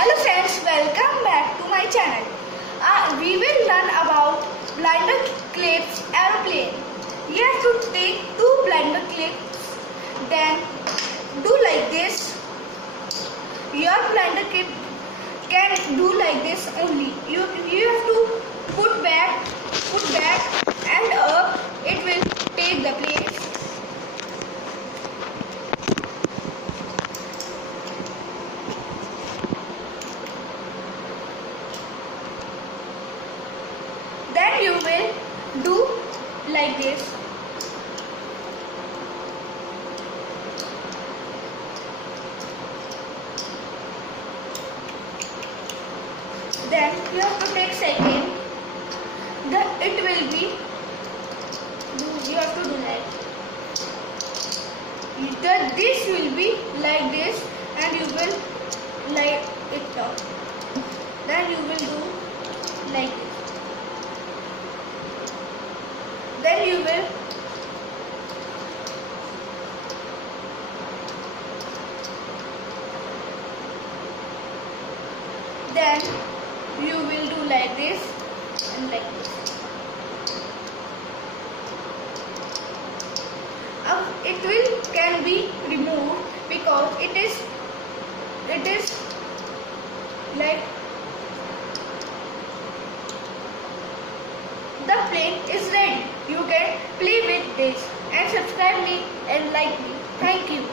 Hello friends, welcome back to my channel. We will learn about blinder clips aeroplane. You have to take two blinder clips, then do like this. Your blinder clip can do like this only. You have to put back and up. It will take the place. Then you will do like this. Then you have to take second. It will be. You have to do like. This will be like this, and you will light it up. Then you will do like this. Then you will do like this and like this. It can be removed because it is like the plane is ready. You can play with this and subscribe me and like me. Thank you.